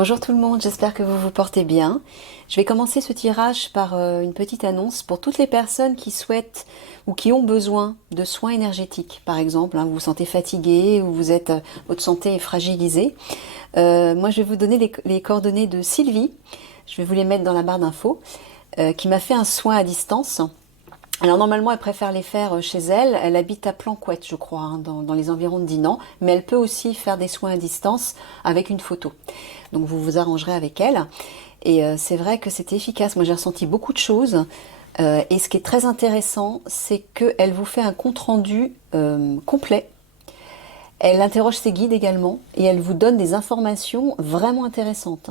Bonjour tout le monde, j'espère que vous vous portez bien. Je vais commencer ce tirage par une petite annonce pour toutes les personnes qui souhaitent ou qui ont besoin de soins énergétiques. Par exemple, vous vous sentez fatigué ou votre santé est fragilisée. Moi, je vais vous donner les coordonnées de Sylvie. Je vais vous les mettre dans la barre d'infos, qui m'a fait un soin à distance. Alors normalement, elle préfère les faire chez elle. Elle habite à Planquette, je crois, dans les environs de Dinan. Mais elle peut aussi faire des soins à distance avec une photo. Donc vous vous arrangerez avec elle. Et c'est vrai que c'était efficace. Moi, j'ai ressenti beaucoup de choses. Et ce qui est très intéressant, c'est qu'elle vous fait un compte-rendu complet. Elle interroge ses guides également et elle vous donne des informations vraiment intéressantes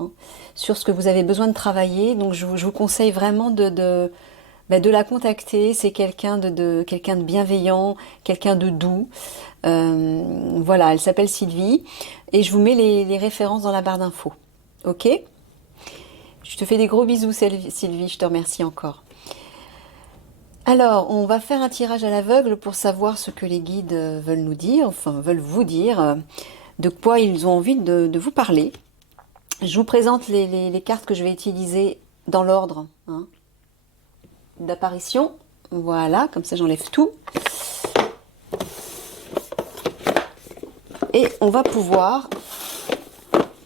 sur ce que vous avez besoin de travailler. Donc je vous conseille vraiment de la contacter. C'est quelqu'un quelqu'un de bienveillant, quelqu'un de doux. Voilà, elle s'appelle Sylvie et je vous mets les références dans la barre d'infos. Ok? Je te fais des gros bisous, Sylvie, je te remercie encore. Alors, on va faire un tirage à l'aveugle pour savoir ce que les guides veulent nous dire, enfin veulent vous dire, de quoi ils ont envie de vous parler. Je vous présente les cartes que je vais utiliser dans l'ordre d'apparition. Voilà, comme ça j'enlève tout. Et on va pouvoir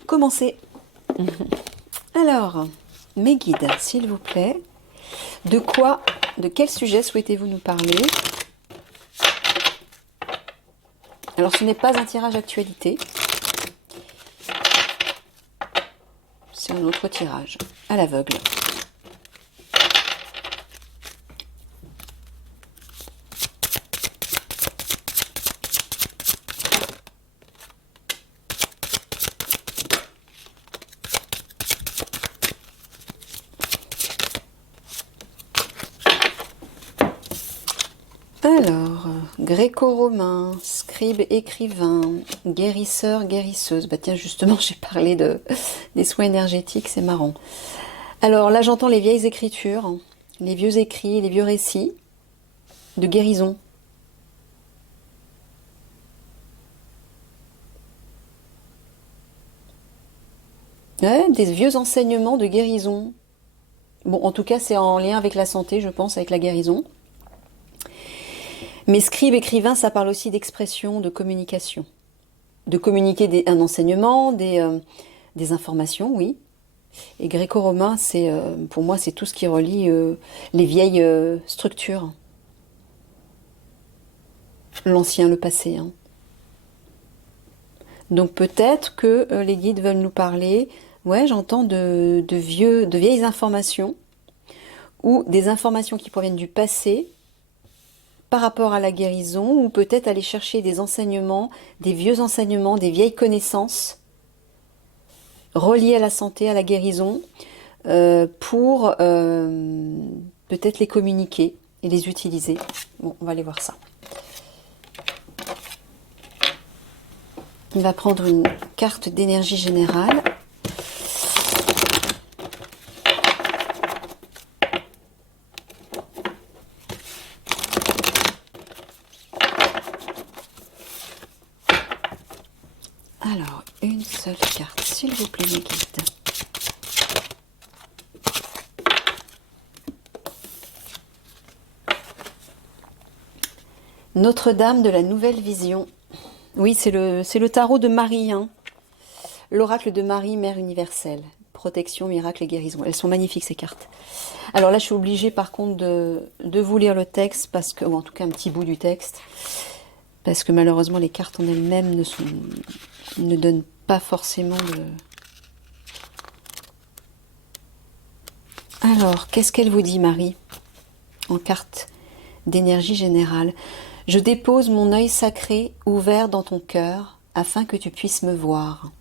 commencer. Alors, mes guides, s'il vous plaît, de quel sujet souhaitez-vous nous parler? Alors, ce n'est pas un tirage actualité. C'est un autre tirage, à l'aveugle. Alors, gréco-romain, scribe, écrivain, guérisseur, guérisseuse. Bah tiens, justement, j'ai parlé des soins énergétiques, c'est marrant. Alors là, j'entends les vieilles écritures, les vieux écrits, les vieux récits de guérison. Ouais, des vieux enseignements de guérison. Bon, en tout cas, c'est en lien avec la santé, je pense, avec la guérison. Mais scribe, écrivain, ça parle aussi d'expression, de communication. De communiquer un enseignement, des informations, oui. Et gréco-romain, pour moi, c'est tout ce qui relie les vieilles structures. L'ancien, le passé. Donc peut-être que les guides veulent nous parler, ouais, j'entends de vieilles informations ou des informations qui proviennent du passé par rapport à la guérison, ou peut-être aller chercher des enseignements, des vieux enseignements, des vieilles connaissances reliées à la santé, à la guérison, pour peut-être les communiquer et les utiliser. Bon, on va aller voir ça. On va prendre une carte d'énergie générale. Alors, une seule carte, s'il vous plaît, mes guides. Notre-Dame de la Nouvelle Vision. Oui, c'est le tarot de Marie, l'oracle de Marie, Mère universelle. Protection, miracle et guérison. Elles sont magnifiques, ces cartes. Alors là, je suis obligée, par contre, de vous lire le texte, ou en tout cas un petit bout du texte, parce que malheureusement, les cartes en elles-mêmes ne donnent pas forcément de... Alors, qu'est-ce qu'elle vous dit, Marie, en carte d'énergie générale? Je dépose mon œil sacré ouvert dans ton cœur afin que tu puisses me voir.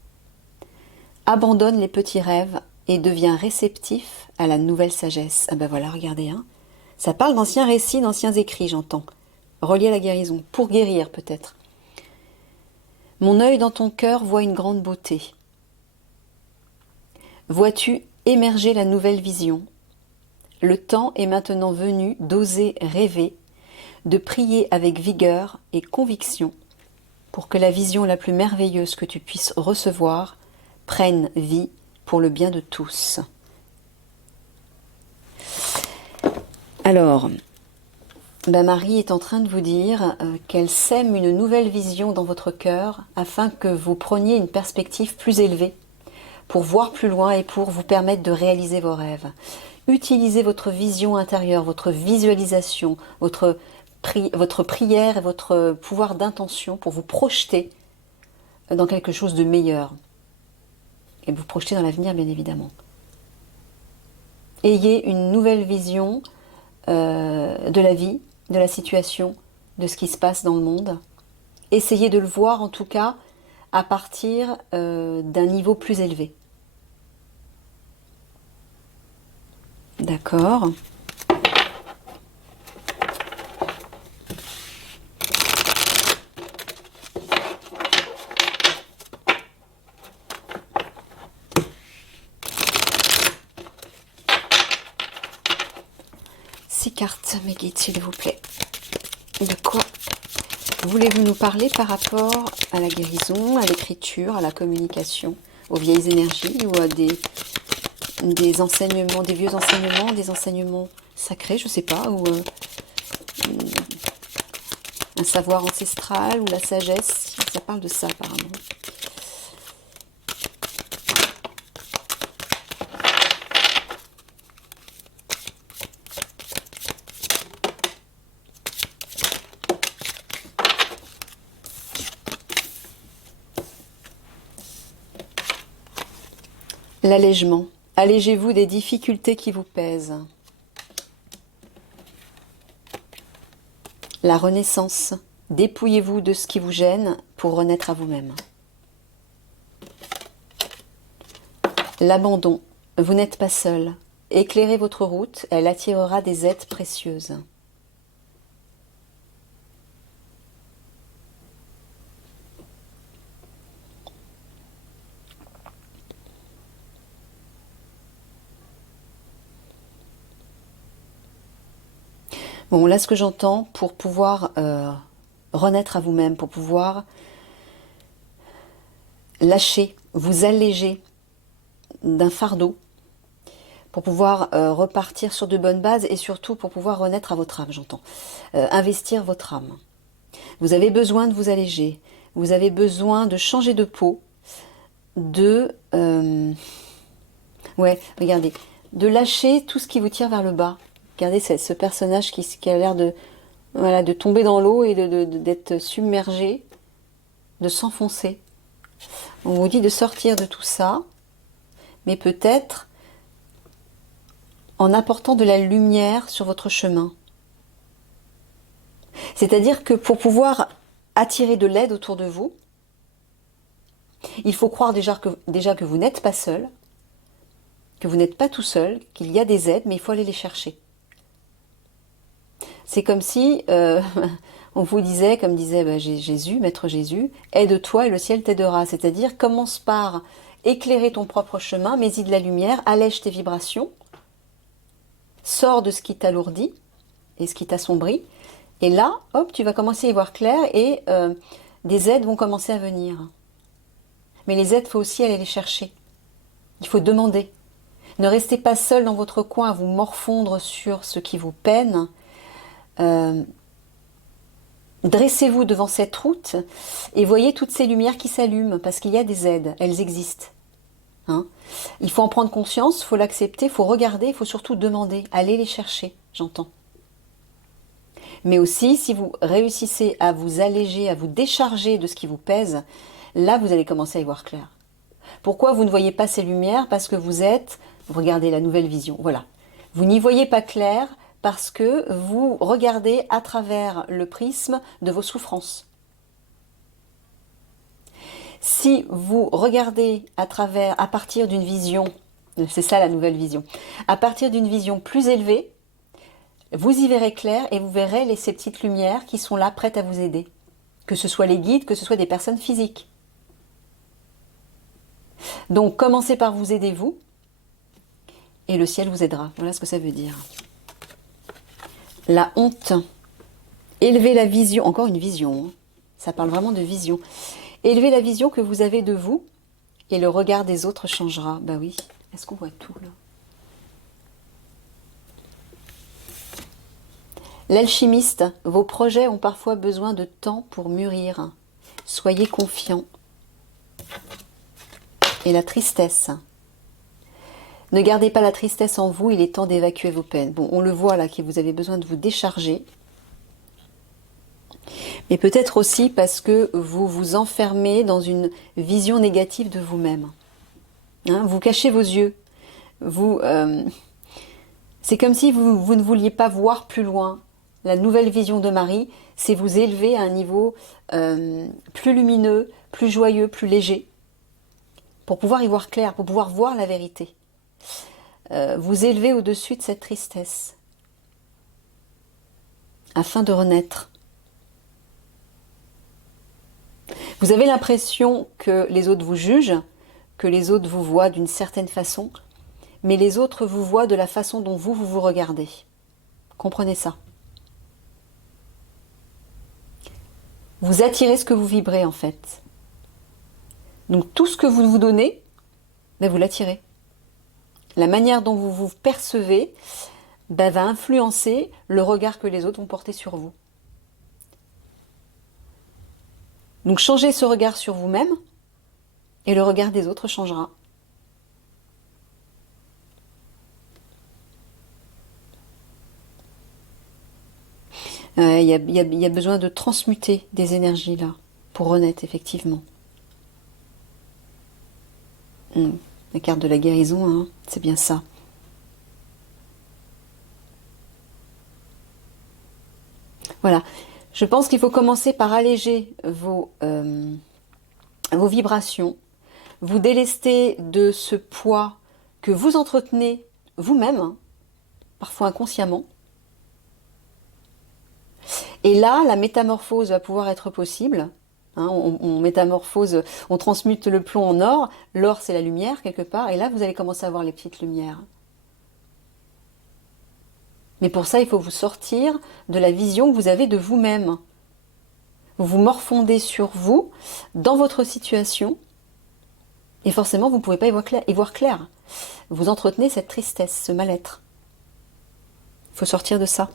Abandonne les petits rêves et deviens réceptif à la nouvelle sagesse. Ah ben voilà, regardez, ça parle d'anciens récits, d'anciens écrits, j'entends. Reliés à la guérison, pour guérir peut-être. Mon œil dans ton cœur voit une grande beauté. Vois-tu émerger la nouvelle vision? Le temps est maintenant venu d'oser rêver, de prier avec vigueur et conviction pour que la vision la plus merveilleuse que tu puisses recevoir prenne vie pour le bien de tous. Alors, Marie est en train de vous dire qu'elle sème une nouvelle vision dans votre cœur afin que vous preniez une perspective plus élevée pour voir plus loin et pour vous permettre de réaliser vos rêves. Utilisez votre vision intérieure, votre visualisation, votre prière et votre pouvoir d'intention pour vous projeter dans quelque chose de meilleur. Et vous projeter dans l'avenir, bien évidemment. Ayez une nouvelle vision de la vie, de la situation, de ce qui se passe dans le monde. Essayez de le voir, en tout cas, à partir d'un niveau plus élevé. D'accord. Six cartes, mes guides, s'il vous plaît. De quoi voulez-vous nous parler par rapport à la guérison, à l'écriture, à la communication, aux vieilles énergies ou à des enseignements, des vieux enseignements, des enseignements sacrés, je ne sais pas, ou un savoir ancestral ou la sagesse, ça parle de ça apparemment. L'allègement. Allégez-vous des difficultés qui vous pèsent. La renaissance. Dépouillez-vous de ce qui vous gêne pour renaître à vous-même. L'abandon. Vous n'êtes pas seul. Éclairez votre route, elle attirera des aides précieuses. Bon, là, ce que j'entends, pour pouvoir renaître à vous-même, pour pouvoir lâcher, vous alléger d'un fardeau, pour pouvoir repartir sur de bonnes bases et surtout pour pouvoir renaître à votre âme, j'entends. Investir votre âme. Vous avez besoin de vous alléger, vous avez besoin de changer de peau, ouais, regardez, de lâcher tout ce qui vous tire vers le bas. Regardez ce personnage qui a l'air de, voilà, de tomber dans l'eau et d'être submergé, de s'enfoncer. On vous dit de sortir de tout ça, mais peut-être en apportant de la lumière sur votre chemin. C'est-à-dire que pour pouvoir attirer de l'aide autour de vous, il faut croire déjà que vous n'êtes pas seul, que vous n'êtes pas tout seul, qu'il y a des aides, mais il faut aller les chercher. C'est comme si on vous disait, comme disait Jésus, Maître Jésus, aide-toi et le ciel t'aidera. C'est-à-dire, commence par éclairer ton propre chemin, mets-y de la lumière, allège tes vibrations, sors de ce qui t'alourdit et ce qui t'assombrit. Et là, hop, tu vas commencer à y voir clair et des aides vont commencer à venir. Mais les aides, il faut aussi aller les chercher. Il faut demander. Ne restez pas seul dans votre coin à vous morfondre sur ce qui vous peine. Dressez-vous devant cette route et voyez toutes ces lumières qui s'allument parce qu'il y a des aides, elles existent. Hein, il faut en prendre conscience, il faut l'accepter, il faut regarder, il faut surtout demander, aller les chercher, j'entends. Mais aussi, si vous réussissez à vous alléger, à vous décharger de ce qui vous pèse, là vous allez commencer à y voir clair. Pourquoi vous ne voyez pas ces lumières? Parce que vous regardez la nouvelle vision, voilà. Vous n'y voyez pas clair parce que vous regardez à travers le prisme de vos souffrances. Si vous regardez à partir d'une vision, c'est ça la nouvelle vision, à partir d'une vision plus élevée, vous y verrez clair et vous verrez ces petites lumières qui sont là prêtes à vous aider. Que ce soit les guides, que ce soit des personnes physiques. Donc commencez par vous aider vous et le ciel vous aidera. Voilà ce que ça veut dire. La honte. Élevez la vision, encore une vision, hein. Ça parle vraiment de vision. Élevez la vision que vous avez de vous et le regard des autres changera. Bah oui, est-ce qu'on voit tout là? L'alchimiste, vos projets ont parfois besoin de temps pour mûrir. Soyez confiants. Et la tristesse. Ne gardez pas la tristesse en vous, il est temps d'évacuer vos peines. Bon, on le voit là, que vous avez besoin de vous décharger. Mais peut-être aussi parce que vous vous enfermez dans une vision négative de vous-même. Hein, vous cachez vos yeux. C'est comme si vous ne vouliez pas voir plus loin. La nouvelle vision de Marie, c'est vous élever à un niveau plus lumineux, plus joyeux, plus léger, pour pouvoir y voir clair, pour pouvoir voir la vérité. Vous élever au-dessus de cette tristesse, afin de renaître. Vous avez l'impression que les autres vous jugent, que les autres vous voient d'une certaine façon, mais les autres vous voient de la façon dont vous vous regardez. Comprenez ça. Vous attirez ce que vous vibrez en fait. Donc tout ce que vous vous donnez, ben vous l'attirez. La manière dont vous vous percevez ben va influencer le regard que les autres vont porter sur vous. Donc changez ce regard sur vous-même et le regard des autres changera. Il y a besoin de transmuter des énergies là, pour renaître effectivement. La carte de la guérison, hein, c'est bien ça. Voilà, je pense qu'il faut commencer par alléger vos vibrations, vous délester de ce poids que vous entretenez vous-même, hein, parfois inconsciemment. Et là, la métamorphose va pouvoir être possible. Hein, on métamorphose, on transmute le plomb en or. L'or, c'est la lumière, quelque part. Et là, vous allez commencer à voir les petites lumières. Mais pour ça, il faut vous sortir de la vision que vous avez de vous-même. Vous vous morfondez sur vous, dans votre situation. Et forcément, vous ne pouvez pas y voir clair. Vous entretenez cette tristesse, ce mal-être. Il faut sortir de ça.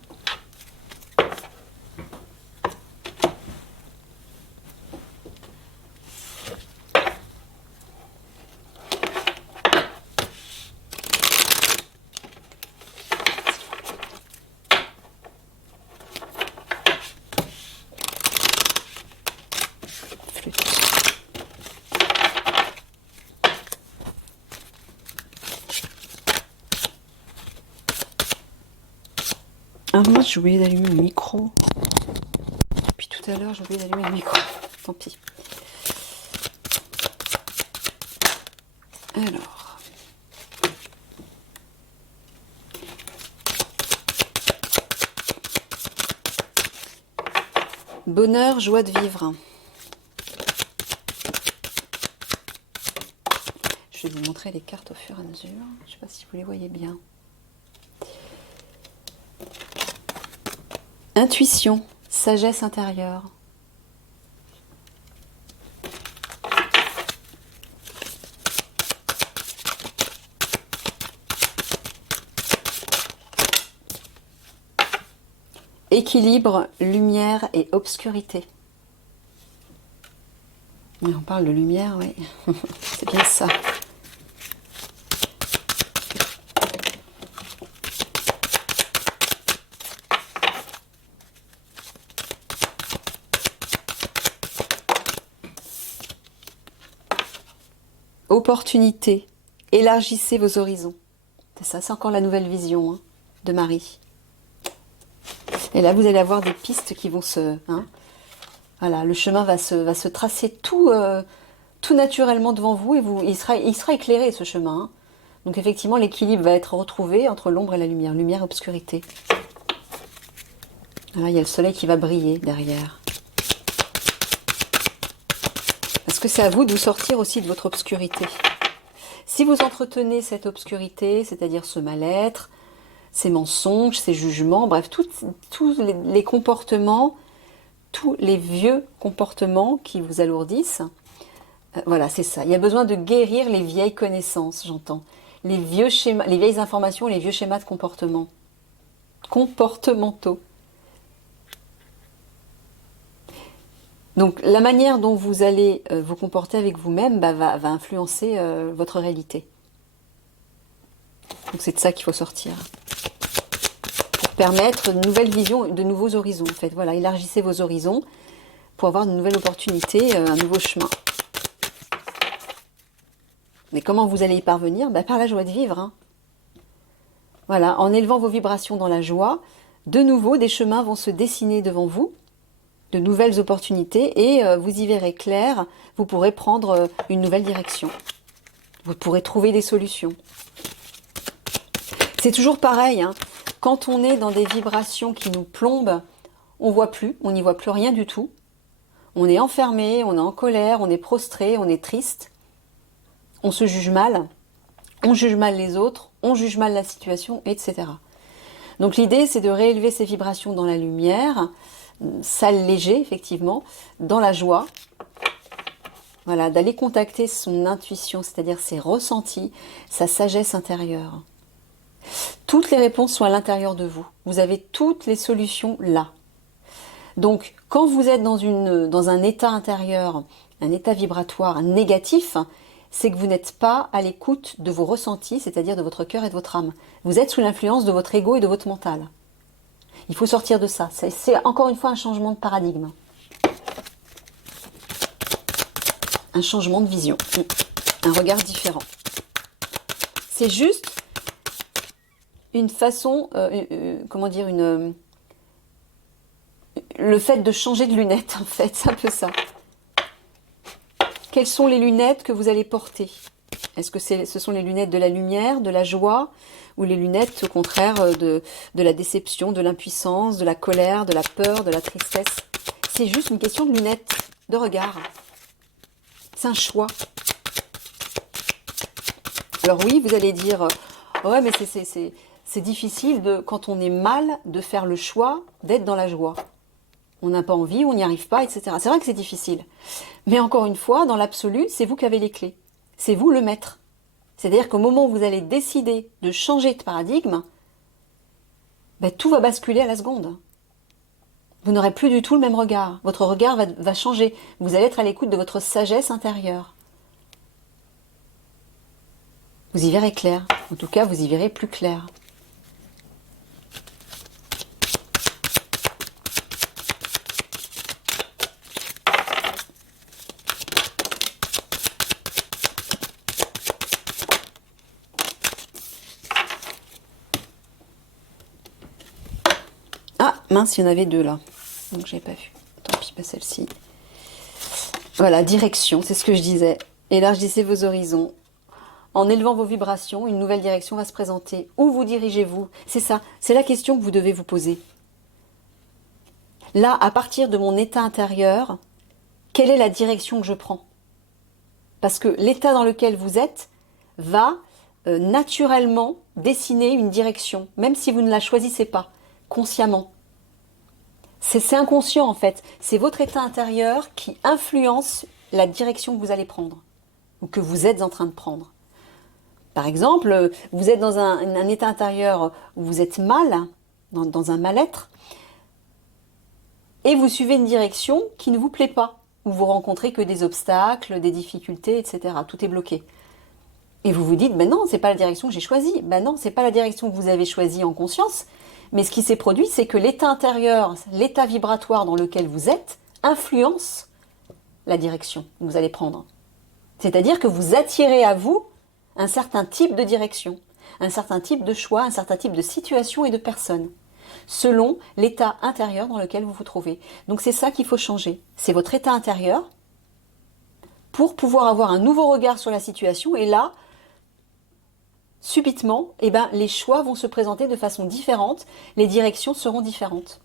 Ah, moi j'ai oublié d'allumer le micro. Depuis tout à l'heure j'ai oublié d'allumer le micro. Tant pis. Alors. Bonheur, joie de vivre. Je vais vous montrer les cartes au fur et à mesure. Je ne sais pas si vous les voyez bien. Intuition, sagesse intérieure. Équilibre, lumière et obscurité. On parle de lumière, oui. C'est bien ça. Opportunité, élargissez vos horizons. C'est ça, c'est encore la nouvelle vision hein, de Marie. Et là, vous allez avoir des pistes qui vont se... Hein, voilà, le chemin va se tracer tout naturellement devant vous et il sera éclairé ce chemin. Hein. Donc effectivement, l'équilibre va être retrouvé entre l'ombre et la lumière, lumière et obscurité. Là, il y a le soleil qui va briller derrière. Parce que c'est à vous de vous sortir aussi de votre obscurité. Si vous entretenez cette obscurité, c'est-à-dire ce mal-être, ces mensonges, ces jugements, bref, tous les comportements, tous les vieux comportements qui vous alourdissent, Voilà, c'est ça. Il y a besoin de guérir les vieilles connaissances, j'entends. Les vieux schémas, les vieilles informations, les vieux schémas de comportement. Comportementaux. Donc la manière dont vous allez vous comporter avec vous-même va influencer votre réalité. Donc c'est de ça qu'il faut sortir. Pour permettre de nouvelles visions, de nouveaux horizons en fait. Voilà, élargissez vos horizons pour avoir de nouvelles opportunités, un nouveau chemin. Mais comment vous allez y parvenir? Par la joie de vivre. Hein. Voilà, en élevant vos vibrations dans la joie, de nouveau des chemins vont se dessiner devant vous, de nouvelles opportunités, et vous y verrez clair, vous pourrez prendre une nouvelle direction. Vous pourrez trouver des solutions. C'est toujours pareil, hein. Quand on est dans des vibrations qui nous plombent, on voit plus, on n'y voit plus rien du tout. On est enfermé, on est en colère, on est prostré, on est triste. On se juge mal, on juge mal les autres, on juge mal la situation, etc. Donc l'idée, c'est de réélever ces vibrations dans la lumière, s'alléger effectivement, dans la joie. Voilà, d'aller contacter son intuition, c'est-à-dire ses ressentis, sa sagesse intérieure. Toutes les réponses sont à l'intérieur de vous. Vous avez toutes les solutions là. Donc, quand vous êtes dans un état intérieur, un état vibratoire négatif, c'est que vous n'êtes pas à l'écoute de vos ressentis, c'est-à-dire de votre cœur et de votre âme. Vous êtes sous l'influence de votre ego et de votre mental. Il faut sortir de ça. C'est encore une fois un changement de paradigme. Un changement de vision. Un regard différent. C'est juste une façon, comment dire, le fait de changer de lunettes, en fait, c'est un peu ça. Quelles sont les lunettes que vous allez porter? Est-ce que ce sont les lunettes de la lumière, de la joie, ou les lunettes, au contraire, de la déception, de l'impuissance, de la colère, de la peur, de la tristesse? C'est juste une question de lunettes, de regard. C'est un choix. Alors oui, vous allez dire, ouais, mais c'est difficile, quand on est mal, de faire le choix d'être dans la joie. On n'a pas envie, on n'y arrive pas, etc. C'est vrai que c'est difficile. Mais encore une fois, dans l'absolu, c'est vous qui avez les clés. C'est vous le maître. C'est-à-dire qu'au moment où vous allez décider de changer de paradigme, tout va basculer à la seconde. Vous n'aurez plus du tout le même regard. Votre regard va changer. Vous allez être à l'écoute de votre sagesse intérieure. Vous y verrez clair. En tout cas, vous y verrez plus clair. Ah, mince, il y en avait deux là. Donc, j'ai pas vu. Tant pis, pas celle-ci. Voilà, direction, c'est ce que je disais. Élargissez vos horizons. En élevant vos vibrations, une nouvelle direction va se présenter. Où vous dirigez-vous? C'est ça, c'est la question que vous devez vous poser. Là, à partir de mon état intérieur, quelle est la direction que je prends? Parce que l'état dans lequel vous êtes va naturellement dessiner une direction, même si vous ne la choisissez pas, consciemment. C'est inconscient en fait. C'est votre état intérieur qui influence la direction que vous allez prendre, ou que vous êtes en train de prendre. Par exemple, vous êtes dans un état intérieur où vous êtes mal, dans un mal-être, et vous suivez une direction qui ne vous plaît pas, où vous rencontrez que des obstacles, des difficultés, etc. Tout est bloqué. Et vous vous dites, ben non, c'est pas la direction que j'ai choisie. Ben non, c'est pas la direction que vous avez choisie en conscience. Mais ce qui s'est produit, c'est que l'état intérieur, l'état vibratoire dans lequel vous êtes, influence la direction que vous allez prendre. C'est-à-dire que vous attirez à vous un certain type de direction, un certain type de choix, un certain type de situation et de personne, selon l'état intérieur dans lequel vous vous trouvez. Donc c'est ça qu'il faut changer. C'est votre état intérieur pour pouvoir avoir un nouveau regard sur la situation. Et là, subitement, les choix vont se présenter de façon différente, les directions seront différentes.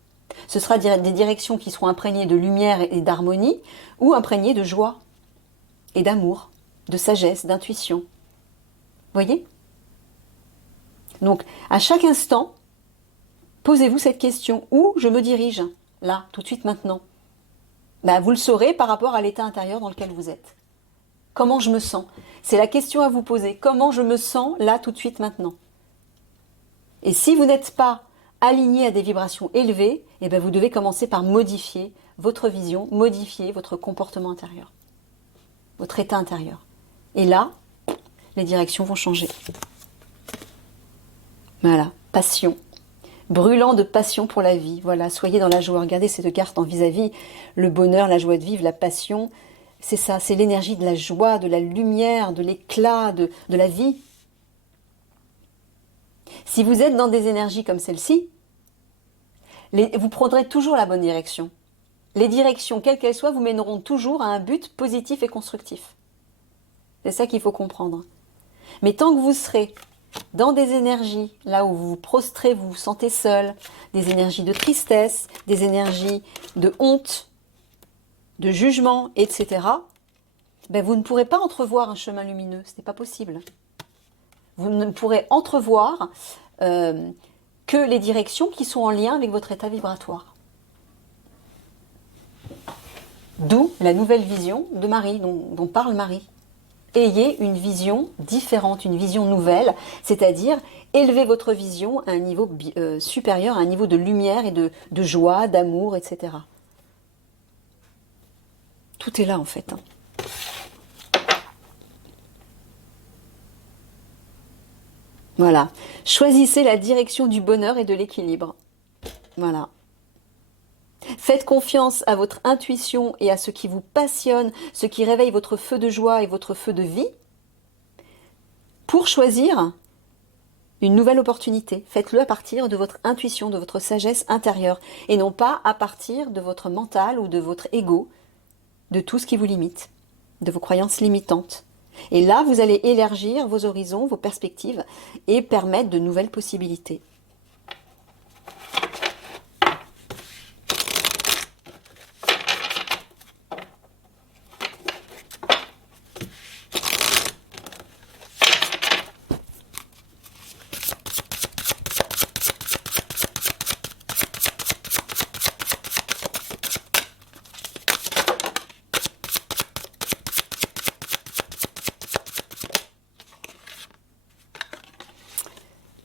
Ce sera des directions qui seront imprégnées de lumière et d'harmonie, ou imprégnées de joie et d'amour, de sagesse, d'intuition. Voyez? Donc, à chaque instant, posez-vous cette question. Où je me dirige? Là, tout de suite, maintenant. Vous le saurez par rapport à l'état intérieur dans lequel vous êtes. Comment je me sens? C'est la question à vous poser. Comment je me sens là, tout de suite, maintenant? Et si vous n'êtes pas aligné à des vibrations élevées, eh bien vous devez commencer par modifier votre vision, modifier votre comportement intérieur, votre état intérieur. Et là, les directions vont changer. Voilà, passion. Brûlant de passion pour la vie. Voilà, soyez dans la joie. Regardez ces deux cartes en vis-à-vis. Le bonheur, la joie de vivre, la passion. C'est ça, c'est l'énergie de la joie, de la lumière, de l'éclat, de la vie. Si vous êtes dans des énergies comme celle-ci, vous prendrez toujours la bonne direction. Les directions, quelles qu'elles soient, vous mèneront toujours à un but positif et constructif. C'est ça qu'il faut comprendre. Mais tant que vous serez dans des énergies, là où vous vous prostrez, vous vous sentez seul, des énergies de tristesse, des énergies de honte, de jugement, etc., ben vous ne pourrez pas entrevoir un chemin lumineux. Ce n'est pas possible. Vous ne pourrez entrevoir que les directions qui sont en lien avec votre état vibratoire. D'où la nouvelle vision de Marie, dont parle Marie. Ayez une vision différente, une vision nouvelle, c'est-à-dire élevez votre vision à un niveau supérieur, à un niveau de lumière et de joie, d'amour, etc. Tout est là en fait. Voilà. Choisissez la direction du bonheur et de l'équilibre. Voilà. Faites confiance à votre intuition et à ce qui vous passionne, ce qui réveille votre feu de joie et votre feu de vie, pour choisir une nouvelle opportunité. Faites-le à partir de votre intuition, de votre sagesse intérieure, et non pas à partir de votre mental ou de votre ego, de tout ce qui vous limite, de vos croyances limitantes. Et là, vous allez élargir vos horizons, vos perspectives, et permettre de nouvelles possibilités.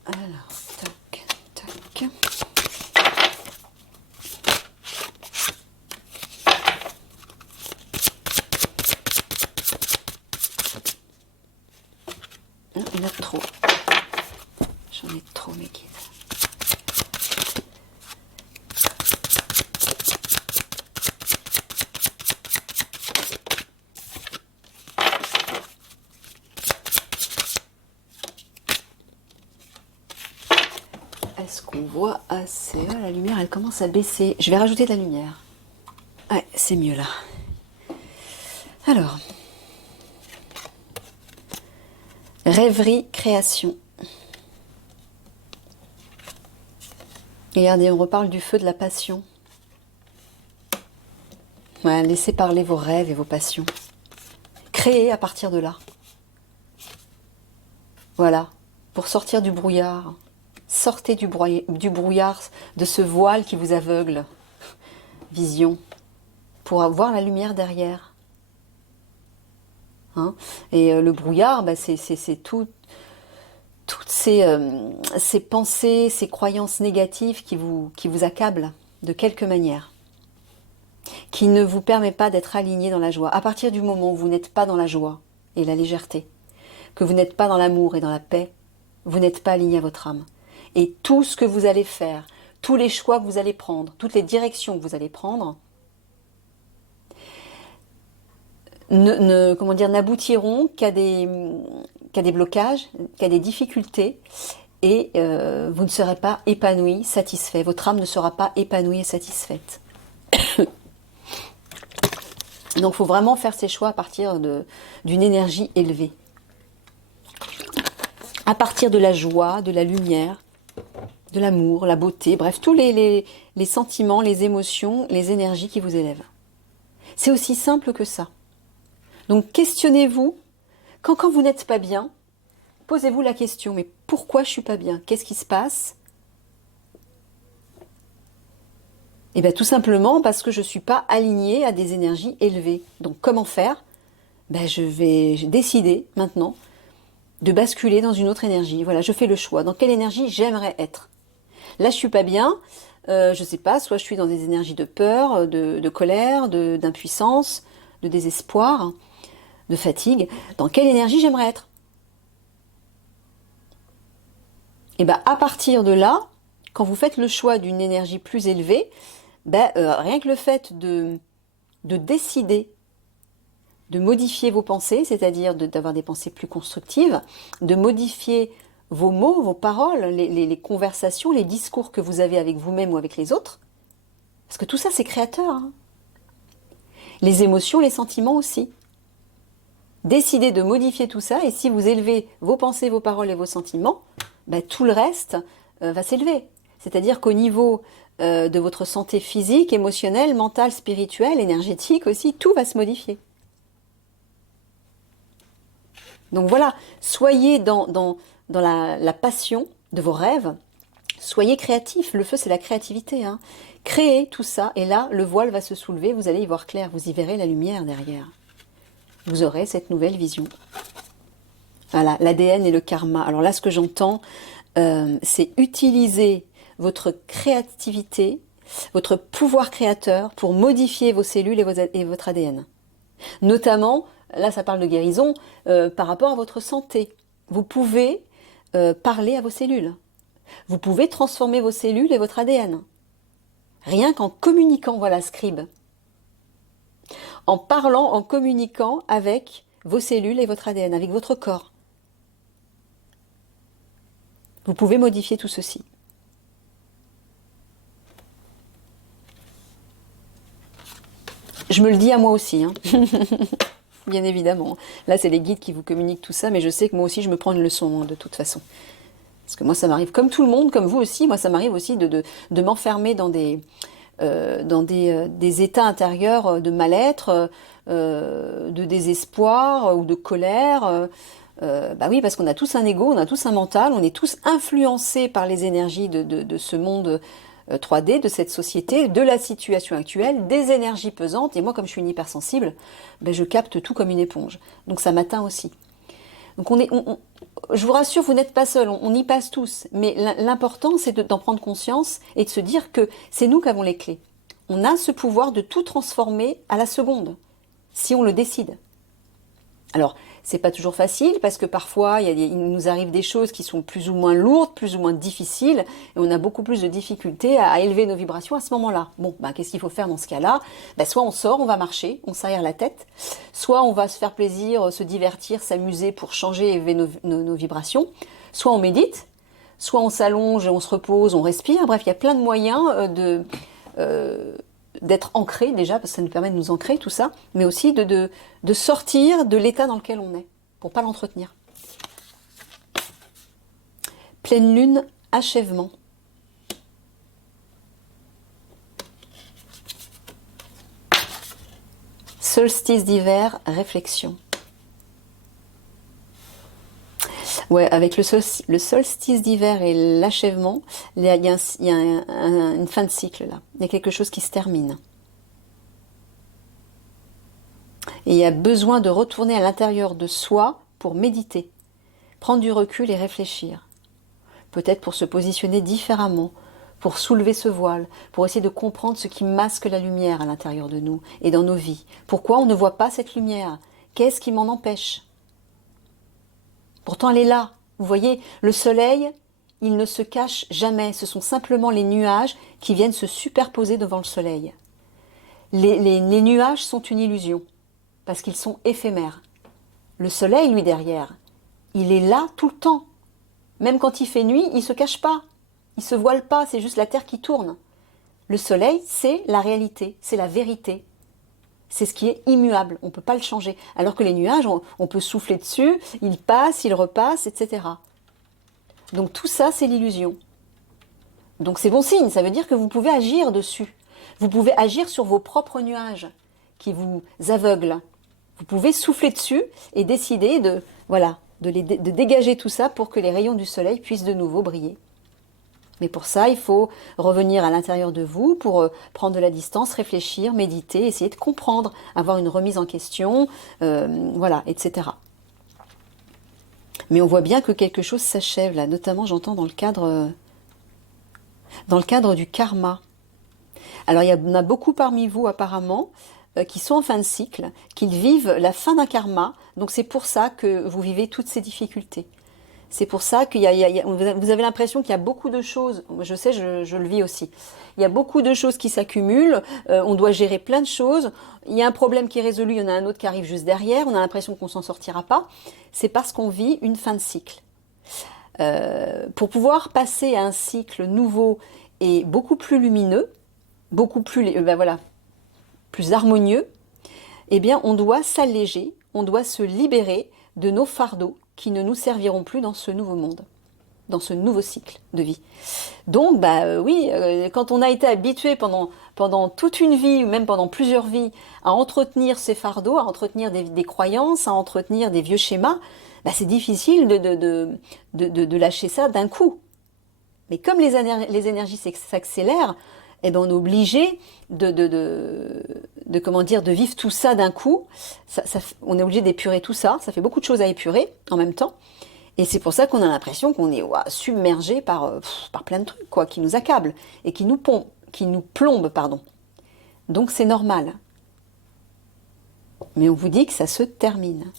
Alors, tac, tac. Non, il y en a trop. J'en ai trop, mes guides. Est-ce qu'on voit assez? Oh, la lumière, elle commence à baisser. Je vais rajouter de la lumière. Ouais, c'est mieux là. Alors, rêverie, création. Regardez, on reparle du feu de la passion. Ouais, laissez parler vos rêves et vos passions. Créez à partir de là. Voilà, pour sortir du brouillard. Sortez du brouillard, de ce voile qui vous aveugle. Vision. Pour avoir la lumière derrière. Hein? Et le brouillard, bah, c'est toutes ces pensées, ces croyances négatives qui vous accablent de quelque manière, qui ne vous permet pas d'être aligné dans la joie. À partir du moment où vous n'êtes pas dans la joie et la légèreté, que vous n'êtes pas dans l'amour et dans la paix, vous n'êtes pas aligné à votre âme. Et tout ce que vous allez faire, tous les choix que vous allez prendre, toutes les directions que vous allez prendre, n'aboutiront qu'à des blocages, qu'à des difficultés, et vous ne serez pas épanoui, satisfait. Votre âme ne sera pas épanouie et satisfaite. Donc il faut vraiment faire ses choix à partir d'une énergie élevée. À partir de la joie, de la lumière, de l'amour, la beauté, bref, tous les sentiments, les émotions, les énergies qui vous élèvent. C'est aussi simple que ça. Donc questionnez-vous, quand vous n'êtes pas bien, posez-vous la question, mais pourquoi je ne suis pas bien? Qu'est-ce qui se passe? Eh bien tout simplement parce que je ne suis pas alignée à des énergies élevées. Donc comment faire? ben, je vais décider maintenant de basculer dans une autre énergie. Voilà, je fais le choix. Dans quelle énergie j'aimerais être? Là, je suis pas bien. Je sais pas, soit je suis dans des énergies de peur, de colère, d'impuissance, de désespoir, de fatigue. Dans quelle énergie j'aimerais être? Et ben, à partir de là, quand vous faites le choix d'une énergie plus élevée, ben, rien que le fait de décider de modifier vos pensées, c'est-à-dire d'avoir des pensées plus constructives, de modifier vos mots, vos paroles, les conversations, les discours que vous avez avec vous-même ou avec les autres, parce que tout ça c'est créateur, hein. Les émotions, les sentiments aussi. Décidez de modifier tout ça et si vous élevez vos pensées, vos paroles et vos sentiments, ben, tout le reste va s'élever. C'est-à-dire qu'au niveau de votre santé physique, émotionnelle, mentale, spirituelle, énergétique aussi, tout va se modifier. Donc voilà, soyez dans la passion de vos rêves, soyez créatifs, le feu c'est la créativité, hein. Créez tout ça et là le voile va se soulever, vous allez y voir clair, vous y verrez la lumière derrière. Vous aurez cette nouvelle vision. Voilà, l'ADN et le karma. Alors là ce que j'entends, c'est utiliser votre créativité, votre pouvoir créateur pour modifier vos cellules et votre ADN. Notamment, là ça parle de guérison, par rapport à votre santé. Vous pouvez parler à vos cellules. Vous pouvez transformer vos cellules et votre ADN. Rien qu'en communiquant, voilà, scribe. En parlant, en communiquant avec vos cellules et votre ADN, avec votre corps. Vous pouvez modifier tout ceci. Je me le dis à moi aussi, hein. Bien évidemment. Là, c'est les guides qui vous communiquent tout ça, mais je sais que moi aussi, je me prends une leçon, hein, de toute façon. Parce que moi, ça m'arrive, comme tout le monde, comme vous aussi, moi, ça m'arrive aussi de m'enfermer dans des états intérieurs de mal-être, de désespoir ou de colère. Bah oui, parce qu'on a tous un ego, on a tous un mental, on est tous influencés par les énergies de ce monde 3D, de cette société, de la situation actuelle, des énergies pesantes. Et moi, comme je suis une hypersensible, ben, je capte tout comme une éponge. Donc ça m'atteint aussi. Donc je vous rassure, vous n'êtes pas seul, on y passe tous. Mais l'important, c'est d'en prendre conscience et de se dire que c'est nous qui avons les clés. On a ce pouvoir de tout transformer à la seconde, si on le décide. Alors, c'est pas toujours facile parce que parfois il nous arrive des choses qui sont plus ou moins lourdes, plus ou moins difficiles, et on a beaucoup plus de difficultés à élever nos vibrations à ce moment-là. Bon, ben, qu'est-ce qu'il faut faire dans ce cas-là? Ben, soit on sort, on va marcher, on s'aère la tête, soit on va se faire plaisir, se divertir, s'amuser pour changer et élever nos vibrations, soit on médite, soit on s'allonge, on se repose, on respire. Bref, il y a plein de moyens d'être ancré déjà, parce que ça nous permet de nous ancrer, tout ça, mais aussi de sortir de l'état dans lequel on est, pour pas l'entretenir. Pleine lune, achèvement. Solstice d'hiver, réflexion. Ouais, avec le solstice d'hiver et l'achèvement, il y a une fin de cycle là. Il y a quelque chose qui se termine. Et il y a besoin de retourner à l'intérieur de soi pour méditer, prendre du recul et réfléchir. Peut-être pour se positionner différemment, pour soulever ce voile, pour essayer de comprendre ce qui masque la lumière à l'intérieur de nous et dans nos vies. Pourquoi on ne voit pas cette lumière? Qu'est-ce qui m'en empêche? Pourtant, elle est là. Vous voyez, le soleil, il ne se cache jamais. Ce sont simplement les nuages qui viennent se superposer devant le soleil. Les nuages sont une illusion, parce qu'ils sont éphémères. Le soleil, lui, derrière, il est là tout le temps. Même quand il fait nuit, il ne se cache pas. Il ne se voile pas, c'est juste la terre qui tourne. Le soleil, c'est la réalité, c'est la vérité. C'est ce qui est immuable, on ne peut pas le changer. Alors que les nuages, on peut souffler dessus, ils passent, ils repassent, etc. Donc tout ça, c'est l'illusion. Donc c'est bon signe, ça veut dire que vous pouvez agir dessus. Vous pouvez agir sur vos propres nuages qui vous aveuglent. Vous pouvez souffler dessus et décider de dégager tout ça pour que les rayons du soleil puissent de nouveau briller. Mais pour ça, il faut revenir à l'intérieur de vous pour prendre de la distance, réfléchir, méditer, essayer de comprendre, avoir une remise en question, voilà, etc. Mais on voit bien que quelque chose s'achève là, notamment j'entends dans le cadre du karma. Alors il y en a beaucoup parmi vous apparemment qui sont en fin de cycle, qui vivent la fin d'un karma, donc c'est pour ça que vous vivez toutes ces difficultés. C'est pour ça vous avez l'impression qu'il y a beaucoup de choses, je sais, je le vis aussi, il y a beaucoup de choses qui s'accumulent, on doit gérer plein de choses, il y a un problème qui est résolu, il y en a un autre qui arrive juste derrière, on a l'impression qu'on s'en sortira pas, c'est parce qu'on vit une fin de cycle. Pour pouvoir passer à un cycle nouveau et beaucoup plus lumineux, beaucoup plus, voilà, plus harmonieux, eh bien, on doit s'alléger, on doit se libérer de nos fardeaux qui ne nous serviront plus dans ce nouveau monde, dans ce nouveau cycle de vie. Donc, oui, quand on a été habitué pendant toute une vie, ou même pendant plusieurs vies, à entretenir ces fardeaux, à entretenir des croyances, à entretenir des vieux schémas, c'est difficile de lâcher ça d'un coup. Mais comme les énergies s'accélèrent, eh ben on est obligé comment dire, de vivre tout ça d'un coup. On est obligé d'épurer tout ça. Ça fait beaucoup de choses à épurer en même temps. Et c'est pour ça qu'on a l'impression qu'on est submergé par plein de trucs quoi, qui nous accablent et qui nous plombent, pardon. Donc c'est normal. Mais on vous dit que ça se termine.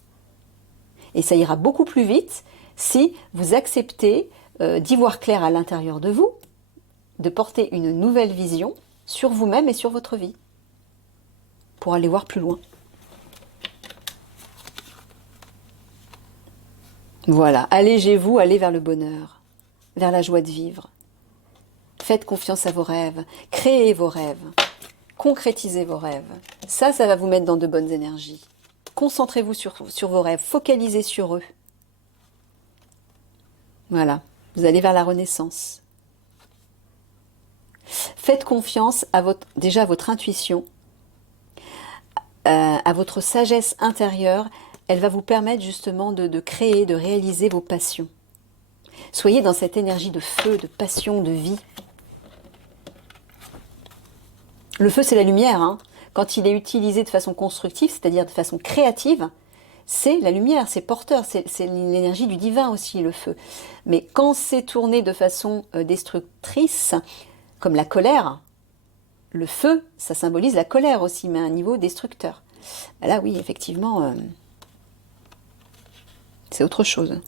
Et ça ira beaucoup plus vite si vous acceptez d'y voir clair à l'intérieur de vous, de porter une nouvelle vision sur vous-même et sur votre vie, pour aller voir plus loin. Voilà, allégez-vous, allez vers le bonheur, vers la joie de vivre. Faites confiance à vos rêves, créez vos rêves, concrétisez vos rêves. Ça va vous mettre dans de bonnes énergies. Concentrez-vous sur vos rêves, focalisez sur eux. Voilà, vous allez vers la renaissance. Faites confiance déjà à votre intuition, à votre sagesse intérieure. Elle va vous permettre justement de créer, de réaliser vos passions. Soyez dans cette énergie de feu, de passion, de vie. Le feu, c'est la lumière, hein. Quand il est utilisé de façon constructive, c'est-à-dire de façon créative, c'est la lumière, c'est porteur, c'est l'énergie du divin aussi, le feu. Mais quand c'est tourné de façon destructrice, comme la colère, le feu, ça symbolise la colère aussi, mais à un niveau destructeur. Là, oui, effectivement, c'est autre chose.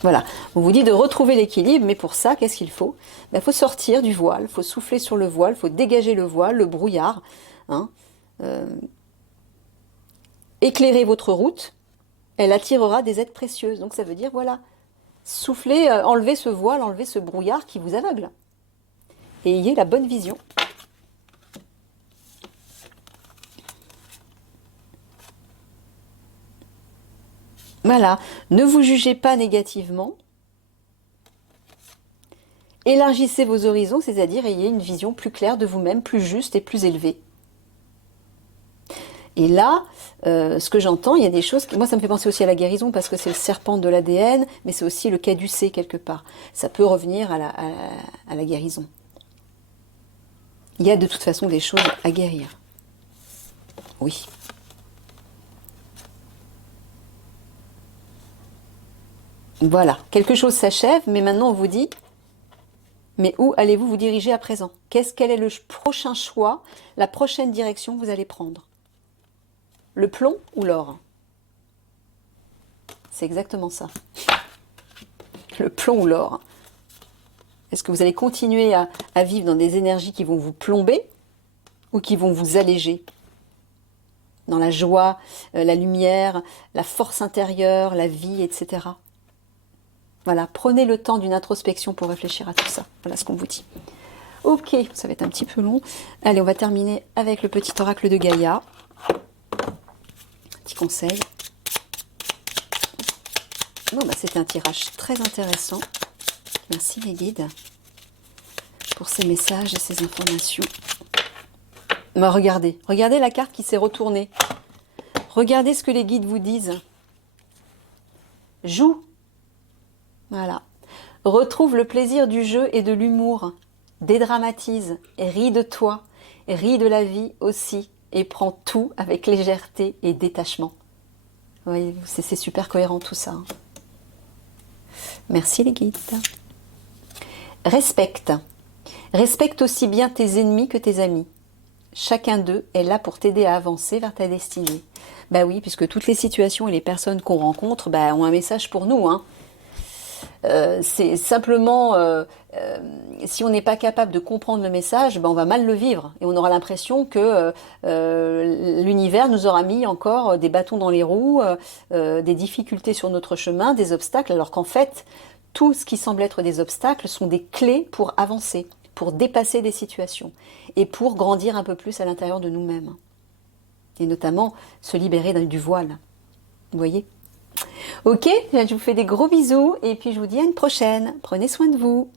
Voilà, on vous dit de retrouver l'équilibre, mais pour ça, qu'est-ce qu'il faut? Il faut sortir du voile, il faut souffler sur le voile, il faut dégager le voile, le brouillard, hein, éclairer votre route, elle attirera des aides précieuses. Donc ça veut dire, voilà, soufflez, enlevez ce voile, enlevez ce brouillard qui vous aveugle. Et ayez la bonne vision. Voilà, ne vous jugez pas négativement. Élargissez vos horizons, c'est-à-dire ayez une vision plus claire de vous-même, plus juste et plus élevée. Et là, ce que j'entends, il y a des choses... Moi, ça me fait penser aussi à la guérison, parce que c'est le serpent de l'ADN, mais c'est aussi le caducée quelque part. Ça peut revenir à la guérison. Il y a de toute façon des choses à guérir. Oui. Voilà, quelque chose s'achève, mais maintenant on vous dit, mais où allez-vous vous diriger à présent? Quel est le prochain choix, la prochaine direction que vous allez prendre? Le plomb ou l'or? C'est exactement ça. Le plomb ou l'or. Est-ce que vous allez continuer à vivre dans des énergies qui vont vous plomber ou qui vont vous alléger? Dans la joie, la lumière, la force intérieure, la vie, etc. Voilà, prenez le temps d'une introspection pour réfléchir à tout ça. Voilà ce qu'on vous dit. Ok, ça va être un petit peu long. Allez, on va terminer avec le petit oracle de Gaïa. Petit conseil. Bon, c'était un tirage très intéressant. Merci les guides pour ces messages et ces informations. Regardez la carte qui s'est retournée. Regardez ce que les guides vous disent. Joue. Voilà. Retrouve le plaisir du jeu et de l'humour. Dédramatise, ris de toi, ris de la vie aussi, et prends tout avec légèreté et détachement. Oui, c'est super cohérent tout ça. Merci les guides. Respecte. Respecte aussi bien tes ennemis que tes amis. Chacun d'eux est là pour t'aider à avancer vers ta destinée. Bah oui, puisque toutes les situations et les personnes qu'on rencontre ont un message pour nous, hein. C'est simplement, si on n'est pas capable de comprendre le message, on va mal le vivre et on aura l'impression que l'univers nous aura mis encore des bâtons dans les roues, des difficultés sur notre chemin, des obstacles, alors qu'en fait, tout ce qui semble être des obstacles sont des clés pour avancer, pour dépasser des situations et pour grandir un peu plus à l'intérieur de nous-mêmes. Et notamment se libérer du voile. Vous voyez ? Ok, je vous fais des gros bisous et puis je vous dis à une prochaine. Prenez soin de vous.